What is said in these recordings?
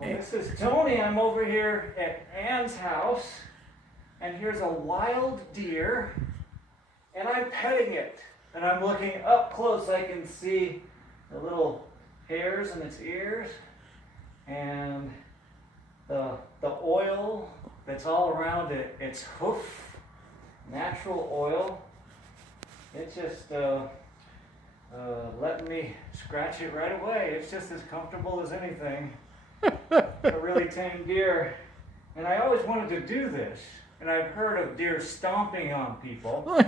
Well, this is Tony. I'm over here at Ann's house, and here's a wild deer, and I'm petting it. And I'm looking up close. I can see the little hairs in its ears, and the oil that's all around it. Its hoof, natural oil. It just letting me scratch it right away. It's just as comfortable as anything. A really tame deer. And I always wanted to do this. And I've heard of deer stomping on people,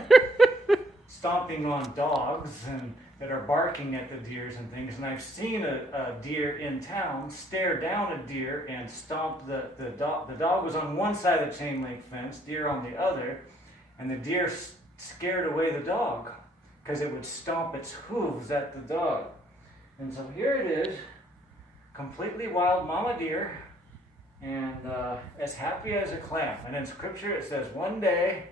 stomping on dogs and that are barking at the deers and things. And I've seen a deer in town stare down a deer and stomp the dog. The dog was on one side of the chain link fence, deer on the other, and the deer scared away the dog because it would stomp its hooves at the dog. And so here it is, completely wild mama deer, and as happy as a clam. And in scripture it says, one day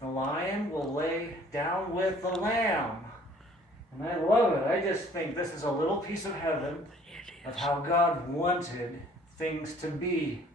the lion will lay down with the lamb. And I love it. I just think this is a little piece of heaven of how God wanted things to be